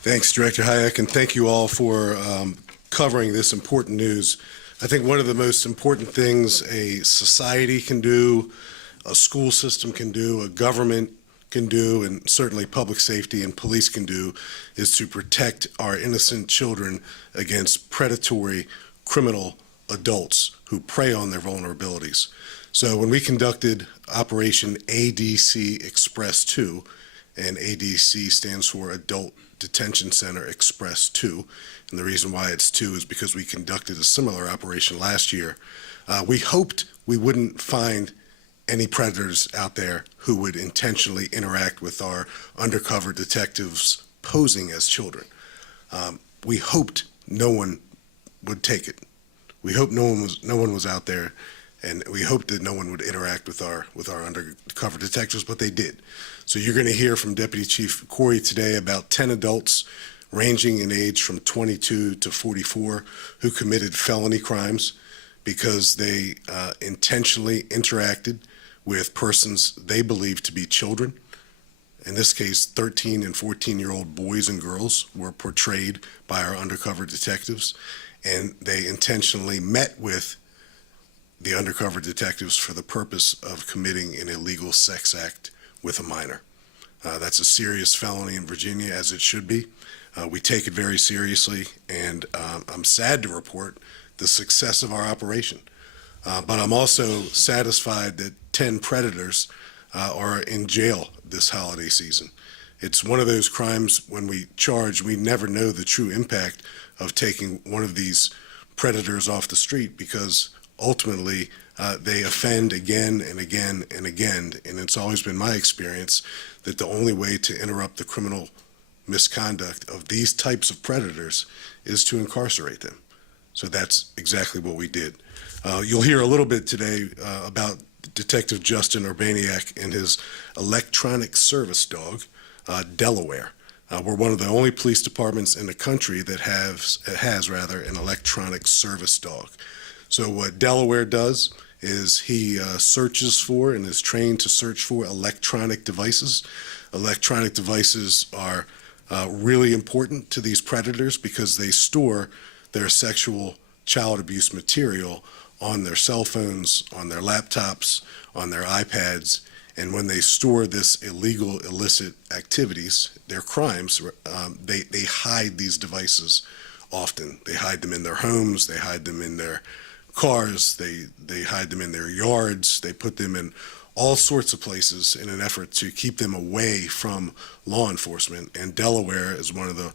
Thanks, Director Hayek, and thank you all for covering this important news. I think one of the most important things a society can do, a school system can do, a government can do, and certainly public safety and police can do, is to protect our innocent children against predatory criminal adults who prey on their vulnerabilities. So when we conducted Operation ADC Express 2, and ADC stands for Adult Detention Center Express 2, and the reason why it's 2 is because we conducted a similar operation last year. We hoped we wouldn't find any predators out there who would intentionally interact with our undercover detectives posing as children. We hoped no one would take it. We hoped no one was out there, and we hoped that no one would interact with our undercover detectives, but they did. So you're going to hear from Deputy Chief Corey today about 10 adults ranging in age from 22 to 44 who committed felony crimes because they intentionally interacted with persons they believed to be children. In this case, 13 and 14-year-old boys and girls were portrayed by our undercover detectives, and they intentionally met with the undercover detectives for the purpose of committing an illegal sex act with a minor. That's a serious felony in Virginia, as it should be. We take it very seriously, and I'm sad to report the success of our operation. But I'm also satisfied that 10 predators are in jail this holiday season. It's one of those crimes when we charge, we never know the true impact of taking one of these predators off the street, because ultimately they offend again and again and again. And it's always been my experience that the only way to interrupt the criminal misconduct of these types of predators is to incarcerate them. So that's exactly what we did. You'll hear a little bit today about Detective Justin Urbaniak and his electronic service dog, Delaware. We're one of the only police departments in the country that has an electronic service dog. So what Delaware does is he searches for and is trained to search for electronic devices. Electronic devices are really important to these predators because they store their sexual child abuse material on their cell phones, on their laptops, on their iPads, and when they store this illegal, illicit activities, their crimes, they hide these devices often. They hide them in their homes, they hide them in their cars, they hide them in their yards, they put them in all sorts of places in an effort to keep them away from law enforcement. And Delaware is one of the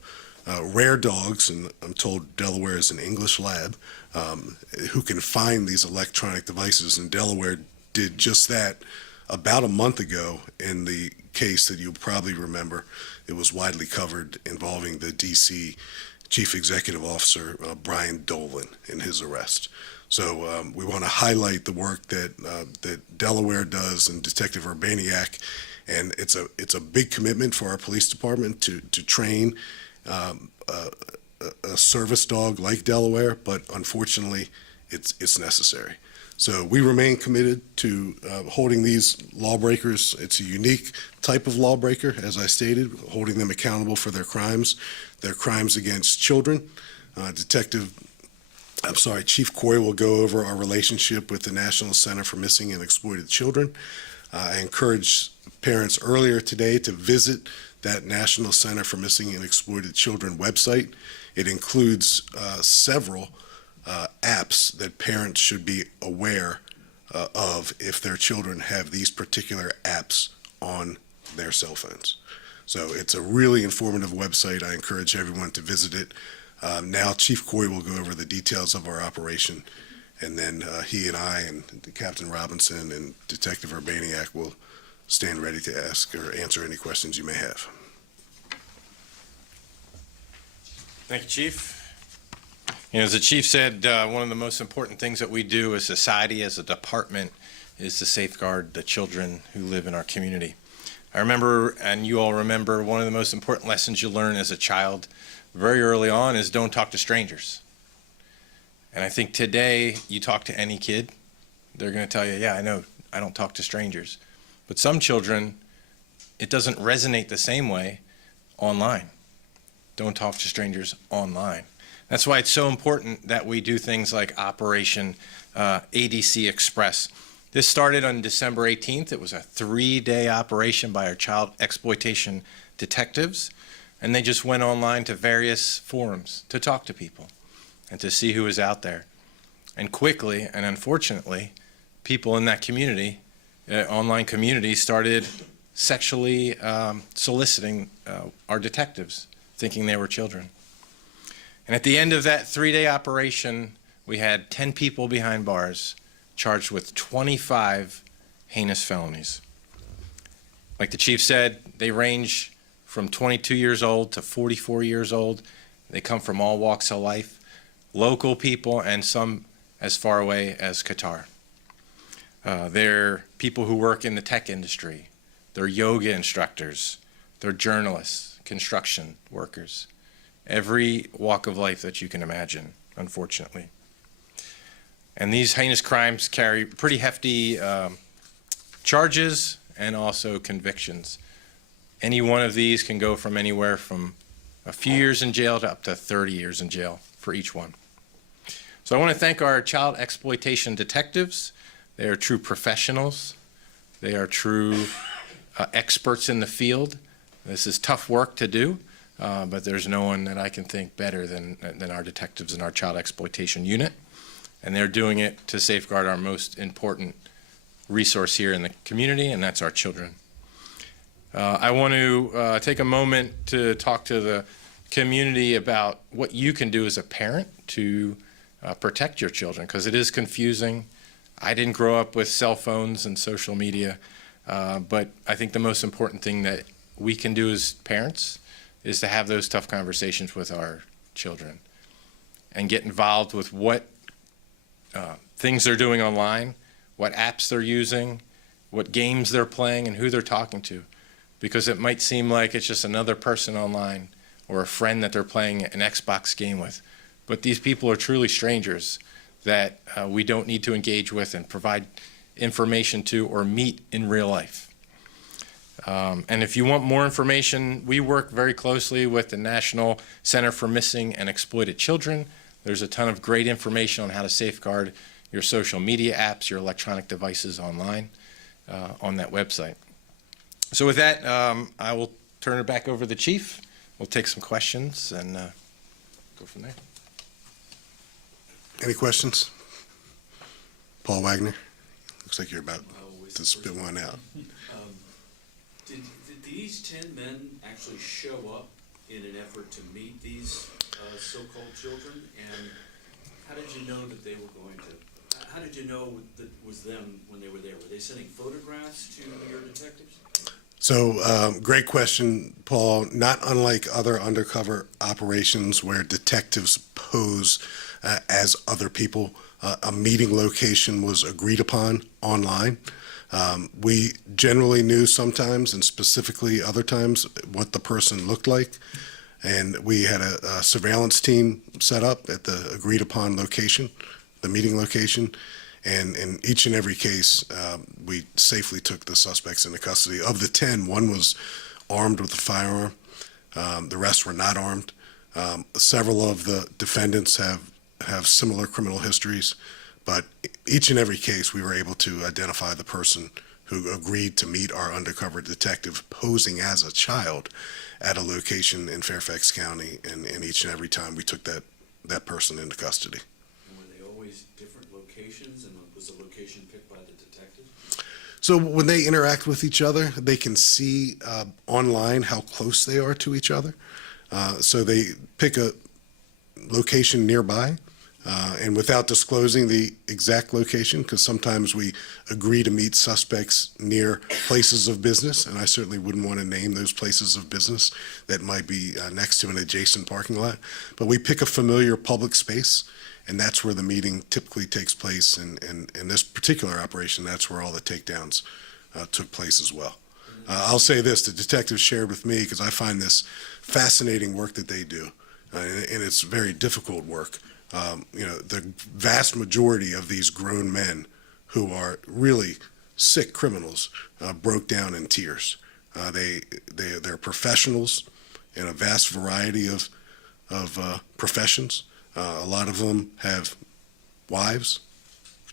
rare dogs, and I'm told Delaware is an English lab, who can find these electronic devices, and Delaware did just that about a month ago in the case that you'll probably remember. It was widely covered, involving the DC Chief Executive Officer, Brian Dolan, in his arrest. So we want to highlight the work that Delaware does and Detective Urbaniak, and it's a big commitment for our police department to train a service dog like Delaware, but unfortunately it's necessary. So we remain committed to holding these lawbreakers. It's a unique type of lawbreaker, as I stated, holding them accountable for their crimes against children. Chief Corey will go over our relationship with the National Center for Missing and Exploited Children. I encourage parents earlier today to visit that National Center for Missing and Exploited Children website. It includes several apps that parents should be aware of if their children have these particular apps on their cell phones. So it's a really informative website. I encourage everyone to visit it. Now Chief Corey will go over the details of our operation, and then he and I and Captain Robinson and Detective Urbaniak will stand ready to ask or answer any questions you may have. Thank you, Chief. As the Chief said, one of the most important things that we do as society, as a department, is to safeguard the children who live in our community. I remember, and you all remember, one of the most important lessons you learn as a child very early on is don't talk to strangers. And I think today, you talk to any kid, they're going to tell you, yeah, I know, I don't talk to strangers. But some children, it doesn't resonate the same way online. don't talk to strangers online. That's why it's so important that we do things like Operation ADC Express. This started on December 18th. It was a 3-day operation by our child exploitation detectives, and they just went online to various forums to talk to people and to see who was out there. And quickly, and unfortunately, people in that community, online community, started sexually soliciting our detectives, thinking they were children. And at the end of that 3-day operation, we had 10 people behind bars charged with 25 heinous felonies. Like the chief said, they range from 22 years old to 44 years old. They come from all walks of life, local people and some as far away as Qatar. They're people who work in the tech industry. They're yoga instructors. They're journalists, construction workers. Every walk of life that you can imagine, unfortunately. And these heinous crimes carry pretty hefty charges and also convictions. Any one of these can go from anywhere from a few years in jail to up to 30 years in jail for each one. So I want to thank our child exploitation detectives. They are true professionals. They are true experts in the field. This is tough work to do, but there's no one that I can think better than our detectives in our child exploitation unit. And they're doing it to safeguard our most important resource here in the community, and that's our children. I want to take a moment to talk to the community about what you can do as a parent to protect your children, because it is confusing. I didn't grow up with cell phones and social media, but I think the most important thing that we can do as parents is to have those tough conversations with our children and get involved with what things they're doing online, what apps they're using, what games they're playing, and who they're talking to. Because it might seem like it's just another person online or a friend that they're playing an Xbox game with. But these people are truly strangers that we don't need to engage with and provide information to or meet in real life. And if you want more information, we work very closely with the National Center for Missing and Exploited Children. There's a ton of great information on how to safeguard your social media apps, your electronic devices online on that website. So with that, I will turn it back over to the chief. We'll take some questions and go from there. Any questions? Paul Wagner? Looks like you're about to spit one out. Did these 10 men actually show up in an effort to meet these so-called children? And how did you know that they were going to, how did you know that it was them when they were there? Were they sending photographs to your detectives? So, great question, Paul. Not unlike other undercover operations where detectives pose as other people, a meeting location was agreed upon online. We generally knew sometimes, and specifically other times, what the person looked like. And we had a surveillance team set up at the agreed upon location, the meeting location. And in each and every case, we safely took the suspects into custody. Of the 10, one was armed with a firearm. The rest were not armed. Several of the defendants have similar criminal histories, but each and every case we were able to identify the person who agreed to meet our undercover detective posing as a child at a location in Fairfax County, and each and every time we took that person into custody. And were they always different locations, and was the location picked by the detective? So when they interact with each other, they can see online how close they are to each other. So they pick a location nearby, and without disclosing the exact location, because sometimes we agree to meet suspects near places of business, and I certainly wouldn't want to name those places of business that might be next to an adjacent parking lot. But we pick a familiar public space, and that's where the meeting typically takes place. And in this particular operation, that's where all the takedowns took place as well. I'll say this, the detectives shared with me, because I find this fascinating work that they do, and it's very difficult work. The vast majority of these grown men who are really sick criminals broke down in tears. They're professionals in a vast variety of professions. A lot of them have wives,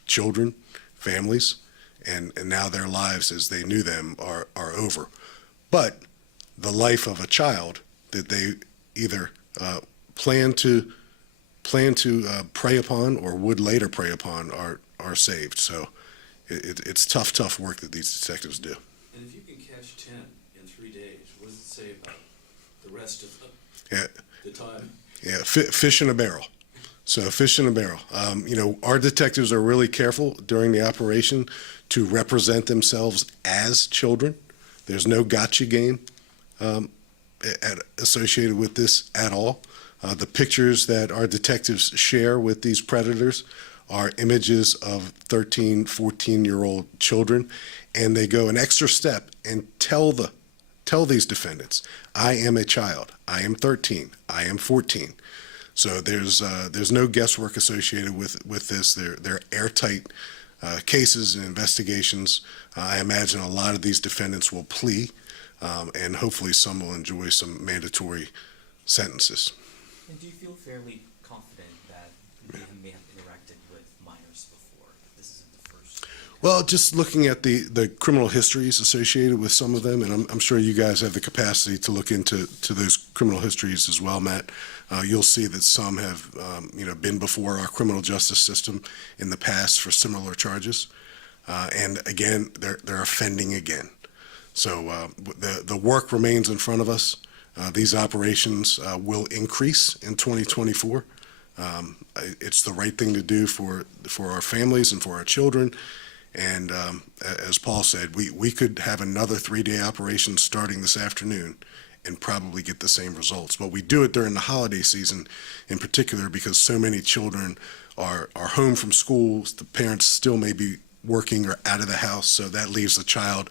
children, families, and now their lives as they knew them are over. But the life of a child that they either plan to prey upon or would later prey upon are saved. So it's tough work that these detectives do. And if you can catch 10 in 3 days, what does it say about the rest of Yeah, the time? yeah, fish in a barrel. So fish in a barrel. Our detectives are really careful during the operation to represent themselves as children. There's no gotcha game associated with this at all. The pictures that our detectives share with these predators are images of 13, 14-year-old children, and they go an extra step and tell these defendants, I am a child, I am 13, I am 14. So there's no guesswork associated with this. They're airtight cases and investigations. I imagine a lot of these defendants will plea, and hopefully some will enjoy some mandatory sentences. And do you feel fairly confident that they may have interacted with minors before? This isn't the first. Well, just looking at the criminal histories associated with some of them, and I'm sure you guys have the capacity to look into those criminal histories as well, Matt. You'll see that some have, been before our criminal justice system in the past for similar charges, and again, they're offending again. So the work remains in front of us. These operations will increase in 2024. It's the right thing to do for our families and for our children. And as Paul said, we could have another 3-day operation starting this afternoon and probably get the same results. But we do it during the holiday season in particular because so many children are home from school. The parents still may be working or out of the house, so that leaves the child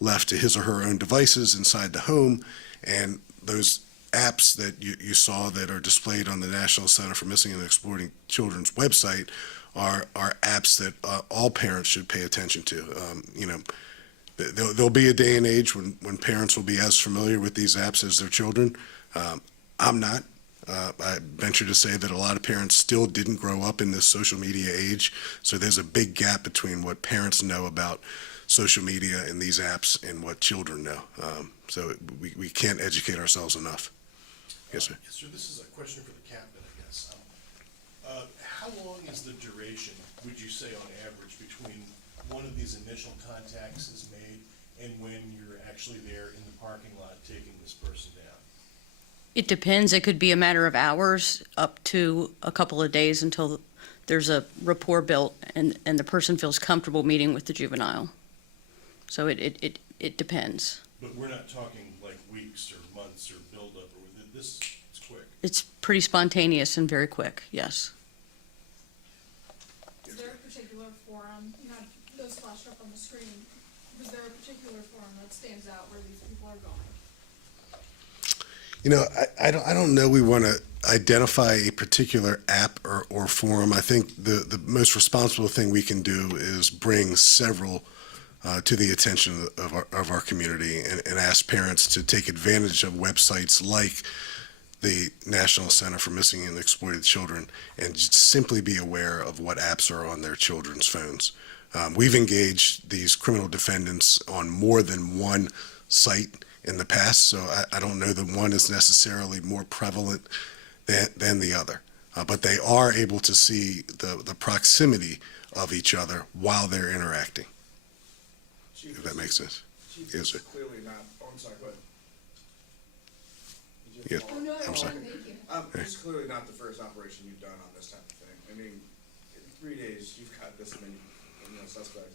left to his or her own devices inside the home. And those apps that you saw that are displayed on the National Center for Missing and Exploiting Children's website are apps that all parents should pay attention to. There'll be a day and age when parents will be as familiar with these apps as their children. I'm not. I venture to say that a lot of parents still didn't grow up in this social media age, so there's a big gap between what parents know about social media and these apps and what children know. So we can't educate ourselves enough. Yes, sir. Yes, sir. This is a question for the captain, I guess. How long is the duration, would you say, on average, between one of these initial contacts is made and when you're actually there in the parking lot taking this person down? It depends. It could be a matter of hours up to a couple of days until there's a rapport built and the person feels comfortable meeting with the juvenile. So it depends. But we're not talking like weeks or months or build-up, or this is quick. It's pretty spontaneous and very quick, yes. Is there a particular forum, those flashed up on the screen, is there a particular forum that stands out where these people are going? I don't know we want to identify a particular app or forum. I think the most responsible thing we can do is bring several to the attention of our community and ask parents to take advantage of websites like the National Center for Missing and Exploited Children and just simply be aware of what apps are on their children's phones. We've engaged these criminal defendants on more than one site in the past, so I don't know that one is necessarily more prevalent than the other. But they are able to see the proximity of each other while they're interacting, Chief, if that makes sense. Chief, Yes, this sir. is clearly not, oh, I'm sorry, go ahead. Did Yes. you Oh, no, I'm sorry. thank you. This is clearly not the first operation you've done on this type of thing. I mean, in 3 days, you've got this many, suspects.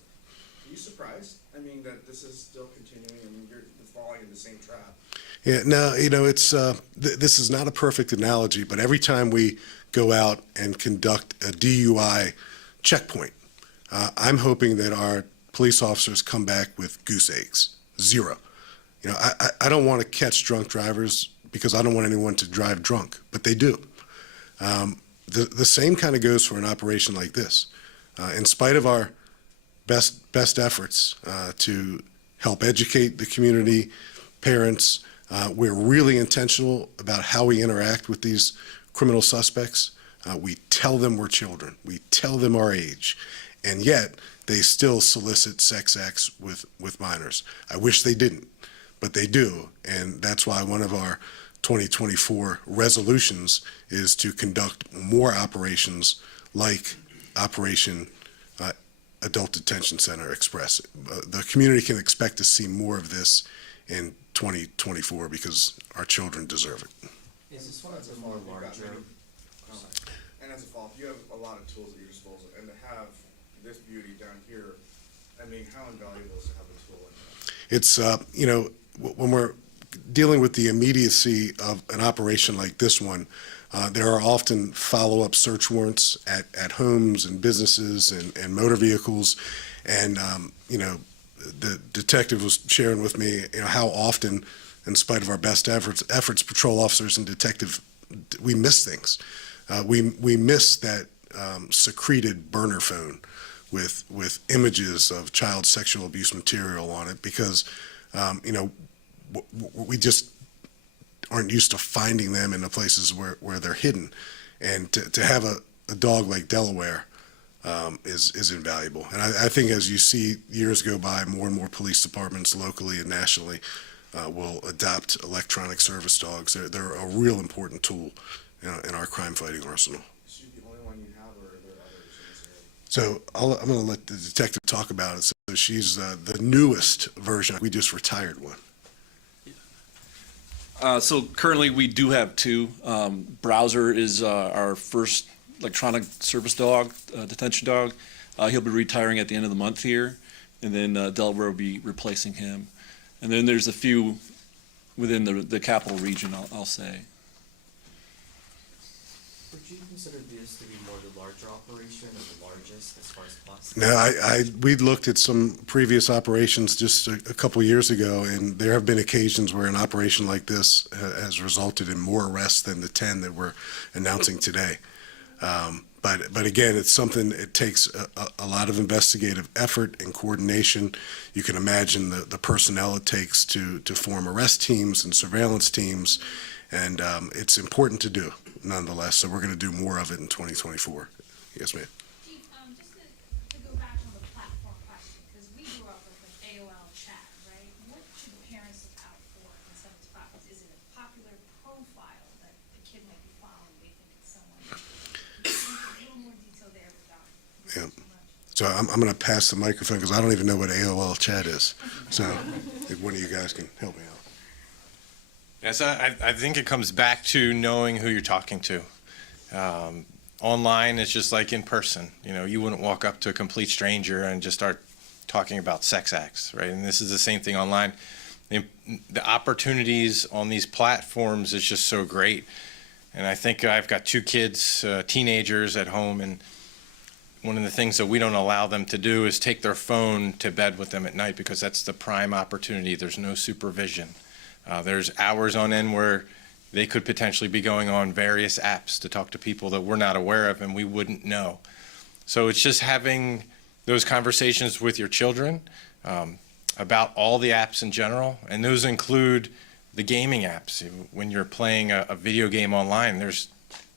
Are you surprised? I mean, that this is still continuing, I mean, you're falling in the same trap. Yeah, no, it's this is not a perfect analogy, but every time we go out and conduct a DUI checkpoint, I'm hoping that our police officers come back with goose eggs, 0. I don't want to catch drunk drivers because I don't want anyone to drive drunk, but they do. The same kind of goes for an operation like this. In spite of our best efforts to help educate the community, parents, We're really intentional about how we interact with these criminal suspects. We tell them we're children. We tell them our age. And yet, they still solicit sex acts with minors. I wish they didn't, but they do. And that's why one of our 2024 resolutions is to conduct more operations like Operation Adult Detention Center Express. The community can expect to see more of this in 2024 because our children deserve it. Is this one of the more larger? And as a follow-up, you have a lot of tools at your disposal, and to have this beauty down here, I mean, how invaluable is to have a tool like that? It's, when we're dealing with the immediacy of an operation like this one, there are often follow-up search warrants at homes and businesses and motor vehicles. And, the detective was sharing with me, how often, in spite of our best efforts, patrol officers and detective, we miss things. We miss that secreted burner phone with images of child sexual abuse material on it because, we just aren't used to finding them in the places where they're hidden. And to have a dog like Delaware is invaluable. And I think as you see years go by, more and more police departments locally and nationally will adopt electronic service dogs. They're a real important tool in our crime-fighting arsenal. Is she the only one you have, or are there others in this area? So I'm going to let the detective talk about it. So she's the newest version. We just retired one. So currently we do have two. Browser is our first electronic service dog, detention dog. He'll be retiring at the end of the month here, and then Delaware will be replacing him. And then there's a few within the capital region, I'll say. Would you consider this to be more the larger operation or the largest as far as cost? No, we looked at some previous operations just a couple years ago, and there have been occasions where an operation like this has resulted in more arrests than the 10 that we're announcing today. But again, it's something, it takes a lot of investigative effort and coordination. You can imagine the personnel it takes to form arrest teams and surveillance teams, and it's important to do nonetheless. So we're going to do more of it in 2024. Yes, ma'am. Chief, just to go back on the platform question, because we grew up with an AOL chat, right? What should parents look out for in some of these platforms? Is it a popular profile that the kid might be following? They think it's someone. A little more detail there without Yeah. too much. So I'm going to pass the microphone because I don't even know what AOL chat is. So if one of you guys can help me out. Yes, I think it comes back to knowing who you're talking to. Online is just like in person. You wouldn't walk up to a complete stranger and just start talking about sex acts, right? And this is the same thing online. The opportunities on these platforms is just so great. And I think I've got two kids, teenagers at home, and one of the things that we don't allow them to do is take their phone to bed with them at night because that's the prime opportunity. There's no supervision. There's hours on end where they could potentially be going on various apps to talk to people that we're not aware of and we wouldn't know. So it's just having those conversations with your children about all the apps in general, and those include the gaming apps. When you're playing a video game online, there's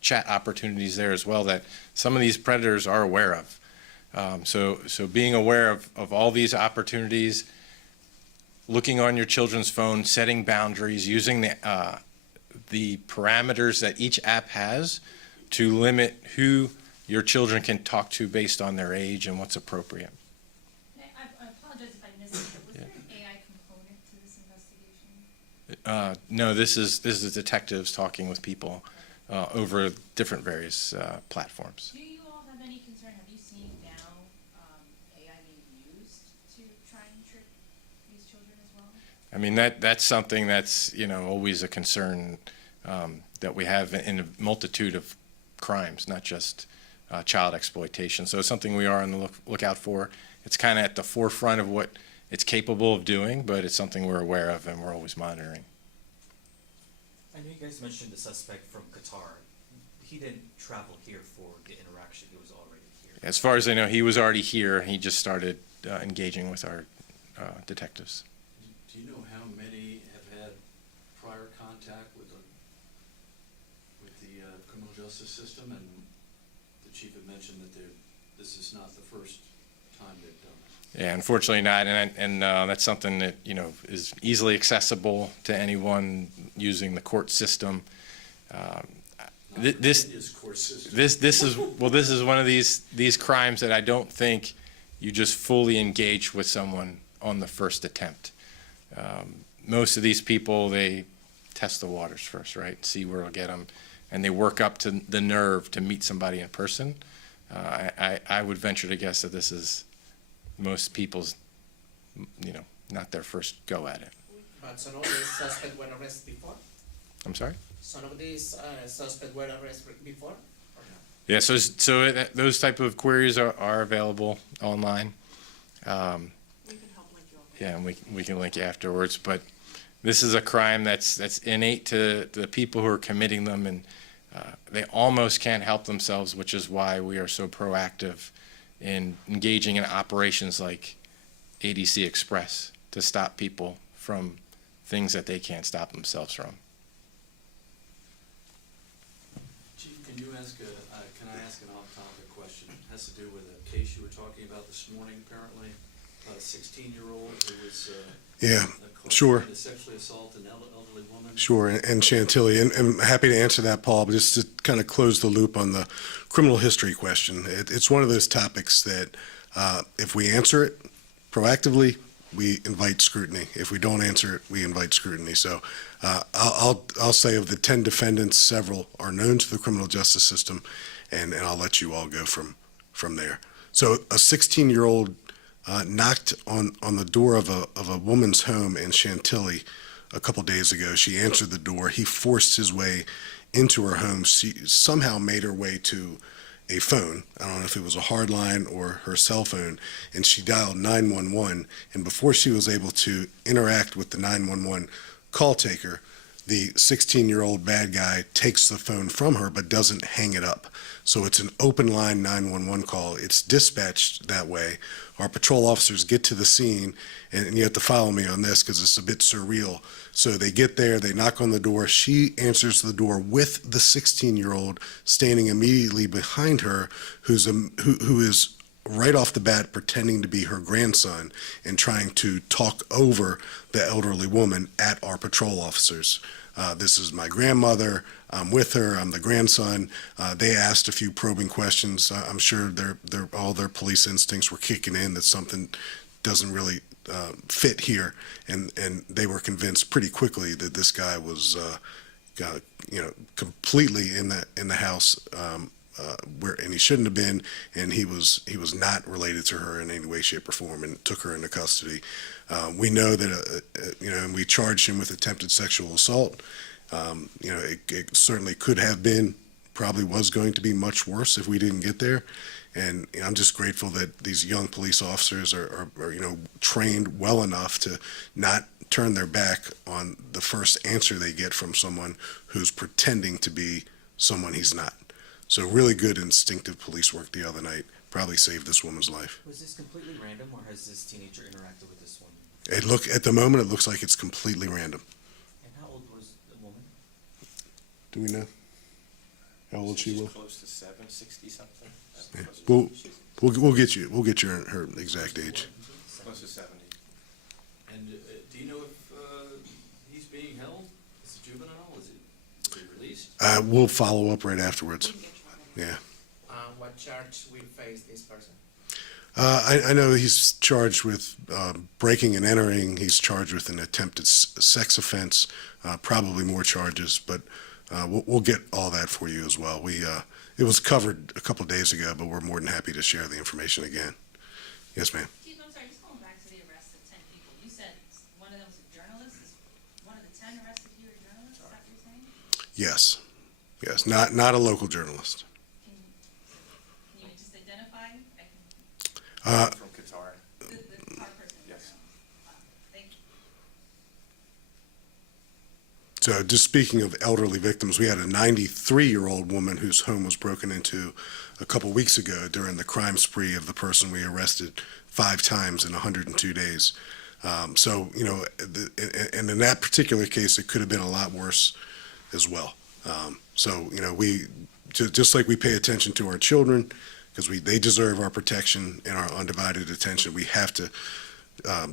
chat opportunities there as well that some of these predators are aware of. So being aware of all these opportunities, looking on your children's phone, setting boundaries, using the parameters that each app has to limit who your children can talk to based on their age and what's appropriate. I apologize if I missed it, but was there an AI component to this investigation? No, this is detectives talking with people over different various platforms. Do you all have any concern, have you seen now AI being used to try and trick these children as well? I mean, that's something that's, always a concern that we have in a multitude of crimes, not just child exploitation. So it's something we are on the lookout for. It's kind of at the forefront of what it's capable of doing, but it's something we're aware of and we're always monitoring. I know you guys mentioned the suspect from Qatar. He didn't travel here for the interaction. He was already here. As far as I know, he was already here. He just started engaging with our detectives. Do you know how many have had contact with the criminal justice system? And the chief had mentioned that this is not the first time they've done it. Yeah, unfortunately not, and that's something that, you know, is easily accessible to anyone using the court system. This Is court system. this is one of these crimes that I don't think you just fully engage with someone on the first attempt. Most of these people, they test the waters first, right? See where it'll get them, and they work up to the nerve to meet somebody in person. I would venture to guess that this is most people's, you know, not their first go at it. But some of these suspects were arrested before? I'm sorry? Some of these suspects were arrested before? Or not? Yeah, so those type of queries are available online. We can help link you up. Yeah, and we can link you afterwards. But this is a crime that's innate to the people who are committing them, and they almost can't help themselves, which is why we are so proactive in engaging in operations like ADC Express to stop people from things that they can't stop themselves from. Chief, can I ask an off-topic question? It has to do with a case you were talking about this morning, apparently, about a 16-year-old who was Yeah, sure. trying to sexually assault an elderly woman. Sure, and Chantilly, and I'm happy to answer that, Paul, but just to kind of close the loop on the criminal history question, it's one of those topics that if we answer it proactively, we invite scrutiny. If we don't answer it, we invite scrutiny. So I'll say of the 10 defendants, several are known to the criminal justice system, and I'll let you all go from there. So a 16-year-old knocked on the door of a woman's home in Chantilly a couple days ago. She answered the door. He forced his way into her home. She somehow made her way to a phone. I don't know if it was a hard line or her cell phone, and she dialed 911. And before she was able to interact with the 911 call taker, the 16-year-old bad guy takes the phone from her but doesn't hang it up. So it's an open line 911 call. It's dispatched that way. Our patrol officers get to the scene, and you have to follow me on this because it's a bit surreal. So they get there, they knock on the door. She answers the door with the 16-year-old standing immediately behind her, who is right off the bat pretending to be her grandson and trying to talk over the elderly woman at our patrol officers. This is my grandmother. I'm with her. I'm the grandson. They asked a few probing questions. I'm sure all their police instincts were kicking in that something doesn't really fit here, and they were convinced pretty quickly that this guy was, completely in the house and he shouldn't have been, and he was not related to her in any way, shape, or form, and took her into custody. We know that and we charged him with attempted sexual assault. It certainly could have been, probably was going to be much worse if we didn't get there. And I'm just grateful that these young police officers are trained well enough to not turn their back on the first answer they get from someone who's pretending to be someone he's not. So really good instinctive police work the other night. Probably saved this woman's life. Was this completely random, or has this teenager interacted with this woman? At the moment, it looks like it's completely random. And how old was the woman? Do we know how old she was? Close to 60 something. Yeah. We'll get you her exact age. Close to 70. And do you know if he's being held as a juvenile? Is he released? We'll follow up right afterwards. Yeah. What charge will face this person? I know he's charged with breaking and entering. He's charged with an attempted sex offense, probably more charges, but we'll get all that for you as well. It was covered a couple of days ago, but we're more than happy to share the information again. Yes, ma'am. Chief, I'm sorry, just going back to the arrest of 10 people. You said one of them was a journalist. Is one of the 10 arrested here a journalist? Is that what you're saying? Yes. Not a local journalist. Can you just identify? I can, From Qatar. the car person. Yes. Thank you. So just speaking of elderly victims, we had a 93-year-old woman whose home was broken into a couple weeks ago during the crime spree of the person we arrested 5 times in 102 days. So, and in that particular case, it could have been a lot worse as well. So, we, just like we pay attention to our children, because they deserve our protection and our undivided attention, we have to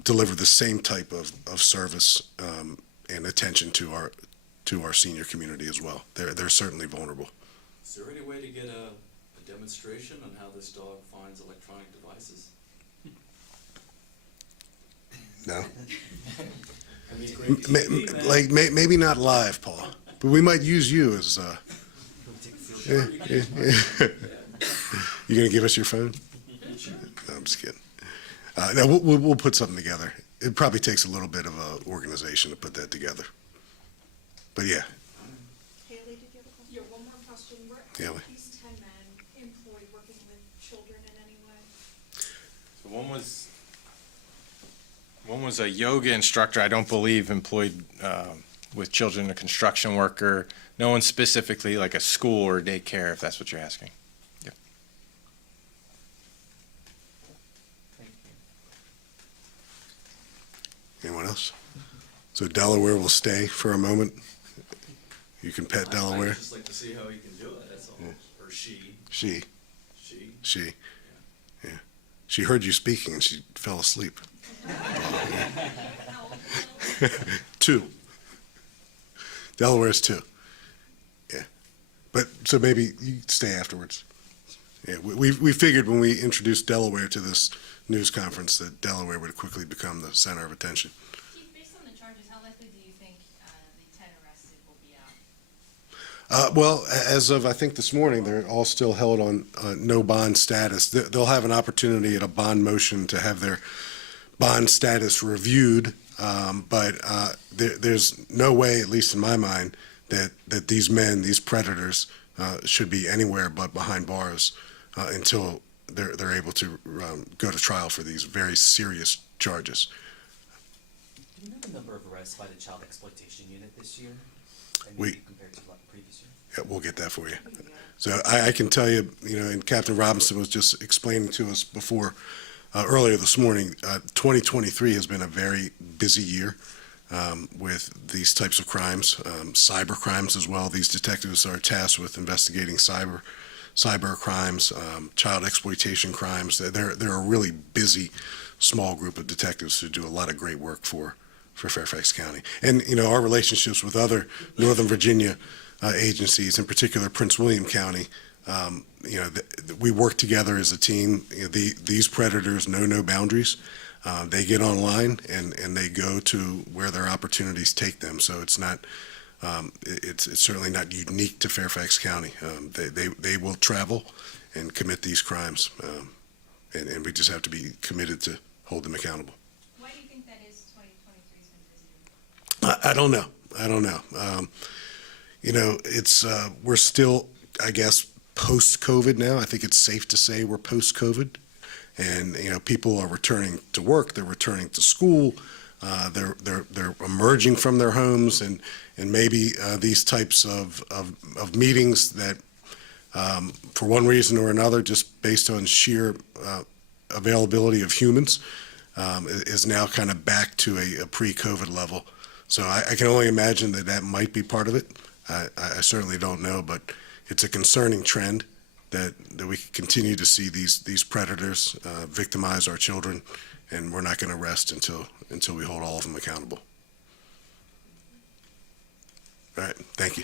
deliver the same type of service and attention to our senior community as well. They're certainly vulnerable. Is there any way to get a demonstration on how this dog finds electronic devices? No, I mean, great TV, man. maybe not live, Paul, but we might use you as. Sure, you can. You gonna give us your phone? No, I'm just kidding. No, we'll put something together. It probably takes a little bit of organization to put that together. But yeah, Haley, did you have a question? Yeah, one more question. Were Haley. these 10 men employed working with children in any way? So one was a yoga instructor, I don't believe employed with children, a construction worker. No one specifically like a school or daycare, if that's what you're asking. Yep. Thank you. Anyone else? So Delaware will stay for a moment. You can pet I'd Delaware. just like to see how he can do it, that's all. Or she. She. She. Yeah. She heard you speaking and she fell asleep. 2. Delaware's 2. Yeah. But so maybe you stay afterwards. Yeah. We figured when we introduced Delaware to this news conference that Delaware would quickly become the center of attention. Chief, based on the charges, how likely do you think the 10 arrested will be out? Well, as of I think this morning, they're all still held on no bond status. They'll have an opportunity at a bond motion to have their bond status reviewed, but there's no way, at least in my mind, that these men, these predators, should be anywhere but behind bars until they're able to go to trial for these very serious charges. Do you know the number of arrests by the Child Exploitation Unit this year? And We- maybe compared to previous year? Yeah, we'll get that for you. So I can tell you, and Captain Robinson was just explaining to us before, earlier this morning, 2023 has been a very busy year with these types of crimes, cyber crimes as well. These detectives are tasked with investigating cyber crimes, child exploitation crimes. They're a really busy, small group of detectives who do a lot of great work for Fairfax County. And, our relationships with other Northern Virginia agencies, in particular Prince William County, we work together as a team. These predators know no boundaries. They get online and they go to where their opportunities take them. So it's not, it's certainly not unique to Fairfax County. They will travel and commit these crimes, and we just have to be committed to hold them accountable. Why do you think that is 2023's been busier? I don't know. It's we're still, I guess, post-COVID now. I think it's safe to say we're post-COVID, and people are returning to work. They're returning to school. They're emerging from their homes, and maybe these types of meetings that, for one reason or another, just based on sheer availability of humans, is now kind of back to a pre-COVID level. So I can only imagine that might be part of it. I certainly don't know, but it's a concerning trend that we continue to see these predators victimize our children, and we're not going to rest until we hold all of them accountable. All right, thank you.